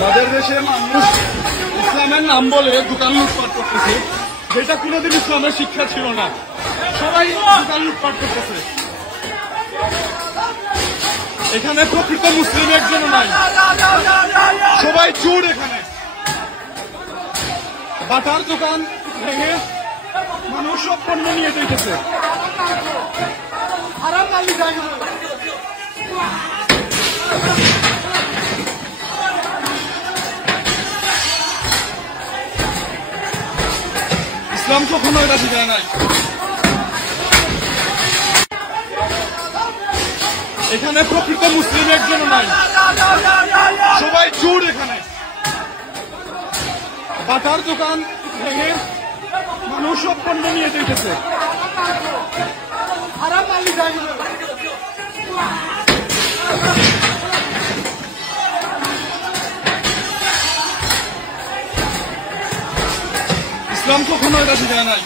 যাদের দেশে মানুষ ইসলামের নাম বলে দোকান লুটপাট করতেছে, যেটা কোনোদিন ইসলামের শিক্ষা ছিল না। সবাই দোকান লুটপাট করতেছে। এখানে প্রকৃত মুসলিম একজন নাই, সবাই চোর। এখানে বাটার দোকান ভেঙে মানুষ সব পণ্য নিয়ে যেতেছে। ইসলাম কখনো এটা শিখায় নাই। এখানে প্রকৃত মুসলিম একজন নাই, সবাই চোর। এখানে বাটার দোকান ভেঙে মানুষ সব পণ্য নিয়ে যেতেছে। ইসলাম কখনো এটা শিখায় নাই।